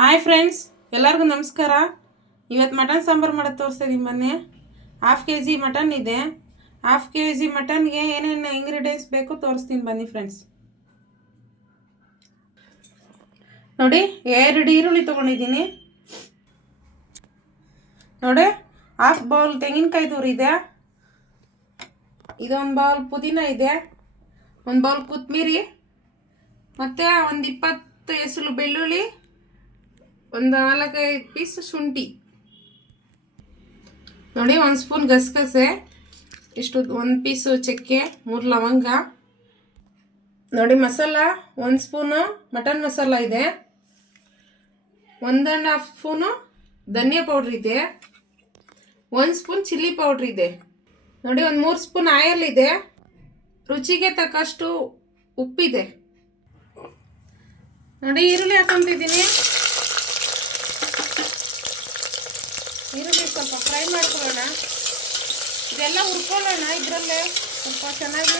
Hi friends, ಎಲ್ಲರಿಗೂ ನಮಸ್ಕಾರ. ಇವತ್ತು ಮಟನ್ ಸಾಂಬಾರು ಮಾಡೋದು ತೋರಿಸ್ತಿದ್ದೀನಿ. ಬನ್ನಿ. ಹಾಫ್ kg ಮಟನ್ ಇದೆ. ಹಾಫ್ kg ಮಟನ್ಗೆ ಏನೇನು ಇಂಗ್ರೀಡಿಯೆಂಟ್ಸ್ ಬೇಕು ತೋರಿಸ್ತೀನಿ ಬನ್ನಿ ಫ್ರೆಂಡ್ಸ್. ನೋಡಿ, 2 ಈರುಳ್ಳಿ ತೊಗೊಂಡಿದ್ದೀನಿ. ನೋಡಿ, ಹಾಫ್ ಬೌಲ್ ತೆಂಗಿನಕಾಯಿ ತುರಿದೆ. ಇದೊಂದು ಬೌಲ್ ಪುದೀನ ಇದೆ, ಒಂದು ಬೌಲ್ ಕೊತ್ತಂಬರಿ, ಮತ್ತು ಒಂದು 20 ಎಸಳು ಬೆಳ್ಳುಳ್ಳಿ, ಒಂದು 4-5 ಪೀಸ್ ಶುಂಠಿ. ನೋಡಿ, 1 ಸ್ಪೂನ್ ಗಸಗಸೆ, ಇಷ್ಟು 1 ಪೀಸು ಚಕ್ಕೆ, 3 ಲವಂಗ. ನೋಡಿ, ಮಸಾಲ 1 ಸ್ಪೂನು ಮಟನ್ ಮಸಾಲ ಇದೆ, 1.5 ಸ್ಪೂನು ಧನಿಯಾ ಪೌಡ್ರ್ ಇದೆ, 1 ಸ್ಪೂನ್ ಚಿಲ್ಲಿ ಪೌಡ್ರ್ ಇದೆ. ನೋಡಿ, ಒಂದು 3 ಸ್ಪೂನ್ ಆಯಿಲ್ ಇದೆ, ರುಚಿಗೆ ತಕ್ಕಷ್ಟು ಉಪ್ಪಿದೆ. ನೋಡಿ, ಈರುಳ್ಳಿ ಹಾಕೊಂತಿದ್ದೀನಿ. ಈರುಳ್ಳಿ ಸ್ವಲ್ಪ ಫ್ರೈ ಮಾಡ್ಕೊಳ್ಳೋಣ. ಇದೆಲ್ಲ ಹುರ್ಕೊಳ್ಳೋಣ ಇದರಲ್ಲೇ ಸ್ವಲ್ಪ ಚೆನ್ನಾಗಿ.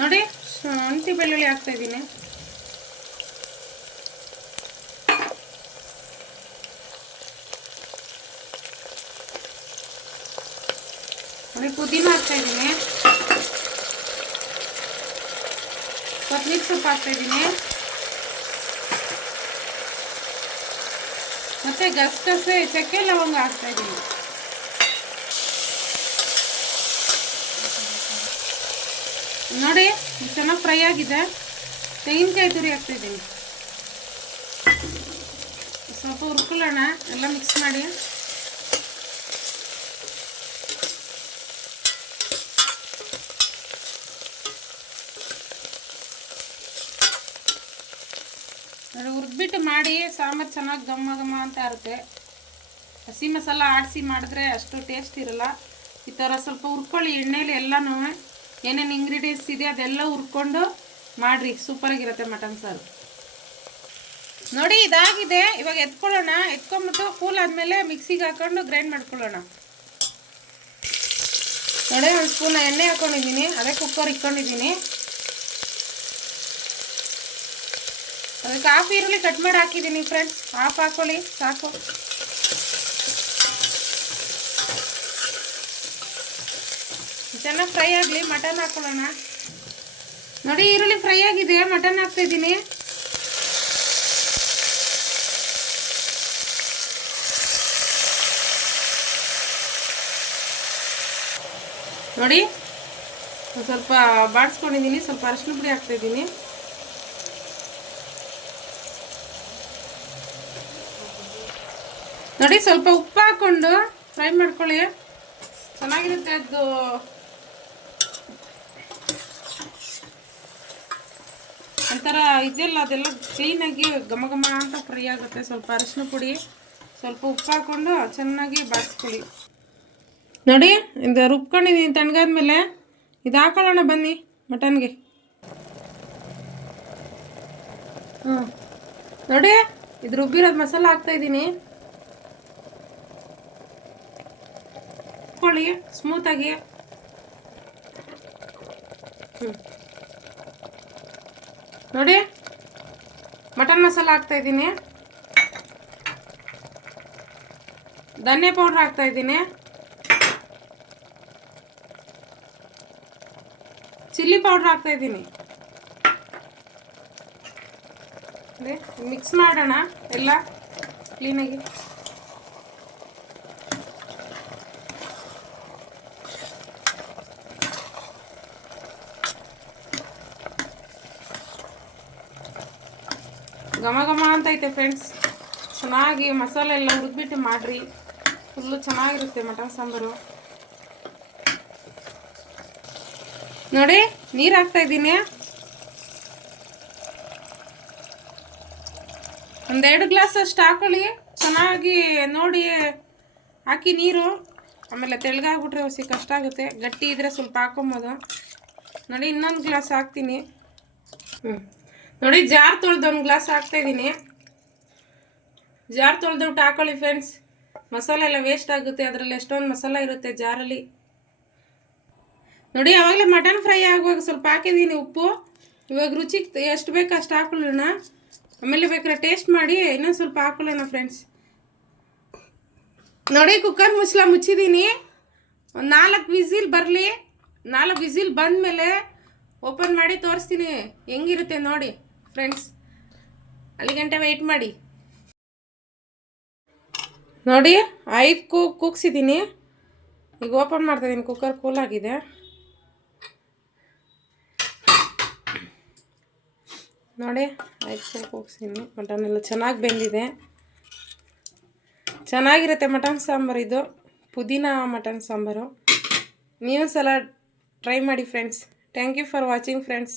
ನೋಡಿ, ಶುಂಠಿ ಬೆಳ್ಳುಳ್ಳಿ ಹಾಕ್ತಾ ಇದ್ದೀನಿ. ನೋಡಿ, ಪುದೀನ ಹಾಕ್ತಾ ಇದ್ದೀನಿ, ಕೊತ್ತಂಬರಿ ಸೊಪ್ಪು ಹಾಕ್ತಾ ಇದ್ದೀನಿ, ಮತ್ತೆ ಗಸಗಸೆ ಚಕ್ಕೆ ಲವಂಗ ಹಾಕ್ತಾ ಇದ್ದೀನಿ. ನೋಡಿ, ಚೆನ್ನಾಗಿ ಫ್ರೈ ಆಗಿದೆ. ತೆಂಗಿನಕಾಯಿ ತುರಿ ಹಾಕ್ತಾ ಇದ್ದೀನಿ. ಸ್ವಲ್ಪ ಹುರ್ಕೊಳ್ಳೋಣ, ಎಲ್ಲ ಮಿಕ್ಸ್ ಮಾಡಿ. ನೋಡಿ, ಹುರಿದ್ಬಿಟ್ಟು ಮಾಡಿ ಸಾಂಬಾರು ಚೆನ್ನಾಗಿ ಘಮ ಘಮ ಅಂತ ಇರುತ್ತೆ. ಹಸಿ ಮಸಾಲ ಆಡಿಸಿ ಮಾಡಿದ್ರೆ ಅಷ್ಟು ಟೇಸ್ಟ್ ಇರಲ್ಲ. ಈ ಥರ ಸ್ವಲ್ಪ ಹುರ್ಕೊಳ್ಳಿ ಎಣ್ಣೆಲಿ. ಎಲ್ಲನೂ ಏನೇನು ಇಂಗ್ರೀಡಿಯೆಂಟ್ಸ್ ಇದೆ ಅದೆಲ್ಲ ಹುರ್ಕೊಂಡು ಮಾಡಿರಿ, ಸೂಪರಾಗಿರುತ್ತೆ ಮಟನ್ ಸಾರು. ನೋಡಿ, ಇದಾಗಿದೆ. ಇವಾಗ ಎತ್ಕೊಳ್ಳೋಣ. ಎತ್ಕೊಂಬಿಟ್ಟು ಕೂಲ್ ಆದಮೇಲೆ ಮಿಕ್ಸಿಗೆ ಹಾಕ್ಕೊಂಡು ಗ್ರೈಂಡ್ ಮಾಡ್ಕೊಳ್ಳೋಣ. ನೋಡಿ, 1 ಸ್ಪೂನ್ ಎಣ್ಣೆ ಹಾಕ್ಕೊಂಡಿದ್ದೀನಿ, ಅದೇ ಕುಕ್ಕರ್ ಇಟ್ಕೊಂಡಿದ್ದೀನಿ. ಅದಕ್ಕೆ ಹಾಫ್ ಈರುಳ್ಳಿ ಕಟ್ ಮಾಡಿ ಹಾಕಿದ್ದೀನಿ ಫ್ರೆಂಡ್ಸ್. ಹಾಫ್ ಹಾಕೊಳ್ಳಿ ಸಾಕು. ಚೆನ್ನಾಗಿ ಫ್ರೈ ಆಗಲಿ. ಮಟನ್ ಹಾಕೊಳ್ಳೋಣ. ನೋಡಿ, ಈರುಳ್ಳಿ ಫ್ರೈ ಆಗಿದೆ, ಮಟನ್ ಹಾಕ್ತಾ ಇದ್ದೀನಿ. ನೋಡಿ, ಸ್ವಲ್ಪ ಬಾಡಿಸ್ಕೊಂಡಿದ್ದೀನಿ, ಸ್ವಲ್ಪ ಅರಿಶಿನ ಪುಡಿ ಹಾಕ್ತಾ ಇದ್ದೀನಿ. ನೋಡಿ, ಸ್ವಲ್ಪ ಉಪ್ಪು ಹಾಕ್ಕೊಂಡು ಫ್ರೈ ಮಾಡ್ಕೊಳ್ಳಿ, ಚೆನ್ನಾಗಿರುತ್ತೆ ಅದು. ಒಂಥರ ಇದೆಲ್ಲ ಅದೆಲ್ಲ ಕ್ಲೀನಾಗಿ ಘಮ ಘಮ ಅಂತ ಫ್ರೈ ಆಗುತ್ತೆ. ಸ್ವಲ್ಪ ಅರಿಶಿನ ಪುಡಿ, ಸ್ವಲ್ಪ ಉಪ್ಪು ಹಾಕ್ಕೊಂಡು ಚೆನ್ನಾಗಿ ಬಾಡಿಸ್ಕೊಳ್ಳಿ. ನೋಡಿ, ಇದು ರುಬ್ಕೊಂಡಿದ್ದೀನಿ. ತಣ್ಣಗಾದ್ಮೇಲೆ ಇದು ಹಾಕೊಳ್ಳೋಣ ಬನ್ನಿ ಮಟನ್ಗೆ. ನೋಡಿ, ಇದು ರುಬ್ಬಿರೋದು ಮಸಾಲ ಹಾಕ್ತಾಯಿದ್ದೀನಿ. ಹಾಕ್ಕೊಳ್ಳಿ ಸ್ಮೂತಾಗಿ. ನೋಡಿ, ಮಟನ್ ಮಸಾಲ ಹಾಕ್ತಾ ಇದ್ದೀನಿ, ಧನಿಯಾ ಪೌಡ್ರ್ ಹಾಕ್ತಾ ಇದ್ದೀನಿ, ಚಿಲ್ಲಿ ಪೌಡ್ರ್ ಹಾಕ್ತಾ ಇದ್ದೀನಿ. ಮಿಕ್ಸ್ ಮಾಡೋಣ ಎಲ್ಲ ಕ್ಲೀನಾಗಿ. ಘಮ ಘಮ ಅಂತ ಐತೆ ಫ್ರೆಂಡ್ಸ್. ಚೆನ್ನಾಗಿ ಮಸಾಲೆ ಎಲ್ಲ ಹುರಿದ್ಬಿಟ್ಟು ಮಾಡಿರಿ, ಫುಲ್ಲು ಚೆನ್ನಾಗಿರುತ್ತೆ ಮಟನ್ ಸಾಂಬಾರು. ನೋಡಿ, ನೀರು ಹಾಕ್ತಾ ಇದ್ದೀನಿ. 1-2 ಗ್ಲಾಸ್ ಅಷ್ಟು ಹಾಕೊಳ್ಳಿ. ಚೆನ್ನಾಗಿ ನೋಡಿ ಹಾಕಿ ನೀರು. ಆಮೇಲೆ ತೆಳ್ಳಗಾಗ್ಬಿಟ್ರೆ ಹೊಸಿ ಕಷ್ಟ ಆಗುತ್ತೆ. ಗಟ್ಟಿ ಇದ್ದರೆ ಸ್ವಲ್ಪ ಹಾಕೊಬೋದು. ನೋಡಿ, ಇನ್ನೊಂದು ಗ್ಲಾಸ್ ಹಾಕ್ತೀನಿ. ನೋಡಿ, ಜಾರ್ ತೊಳೆದು 1 ಗ್ಲಾಸ್ ಹಾಕ್ತಾಯಿದ್ದೀನಿ. ಜಾರ್ ತೊಳೆದ್ಬಿಟ್ಟು ಹಾಕೊಳ್ಳಿ ಫ್ರೆಂಡ್ಸ್. ಮಸಾಲೆ ಎಲ್ಲ ವೇಸ್ಟ್ ಆಗುತ್ತೆ, ಅದರಲ್ಲಿ ಎಷ್ಟೊಂದು ಮಸಾಲ ಇರುತ್ತೆ ಜಾರಲ್ಲಿ. ನೋಡಿ ಆವಾಗಲೇ ಮಟನ್ ಫ್ರೈ ಆಗುವಾಗ ಸ್ವಲ್ಪ ಹಾಕಿದ್ದೀನಿ ಉಪ್ಪು. ಇವಾಗ ರುಚಿಗೆ ಎಷ್ಟು ಬೇಕು ಅಷ್ಟು ಹಾಕೊಳ್ಳೋಣ. ಆಮೇಲೆ ಬೇಕಾದ್ರೆ ಟೇಸ್ಟ್ ಮಾಡಿ ಇನ್ನೊಂದು ಸ್ವಲ್ಪ ಹಾಕೊಳ್ಳೋಣ ಫ್ರೆಂಡ್ಸ್. ನೋಡಿ ಕುಕ್ಕರ್ ಮುಚ್ಚಿದ್ದೀನಿ. ಒಂದು 4 ವಿಸಿಲ್ ಬರಲಿ. 4 ವಿಸಿಲ್ ಬಂದಮೇಲೆ ಓಪನ್ ಮಾಡಿ ತೋರಿಸ್ತೀನಿ ಹೆಂಗಿರುತ್ತೆ ನೋಡಿ ಫ್ರೆಂಡ್ಸ್. ಅಲ್ಲಿ ಗಂಟೆ ವೆಯ್ಟ್ ಮಾಡಿ. ನೋಡಿ 5 ಕೂಗ್ಸಿದ್ದೀನಿ. ಈಗ ಓಪನ್ ಮಾಡ್ತಾಯಿದ್ದೀನಿ. ಕುಕ್ಕರ್ ಕೂಲಾಗಿದೆ. ನೋಡಿ 5 ಕೂಗ್ಸಿದ್ದೀನಿ. ಮಟನ್ ಎಲ್ಲ ಚೆನ್ನಾಗಿ ಬೆಂದಿದೆ. ಚೆನ್ನಾಗಿರುತ್ತೆ ಮಟನ್ ಸಾಂಬಾರು. ಇದು ಪುದೀನ ಮಟನ್ ಸಾಂಬಾರು. ನೀವು ಸಲ ಟ್ರೈ ಮಾಡಿ friends. Thank you for watching friends.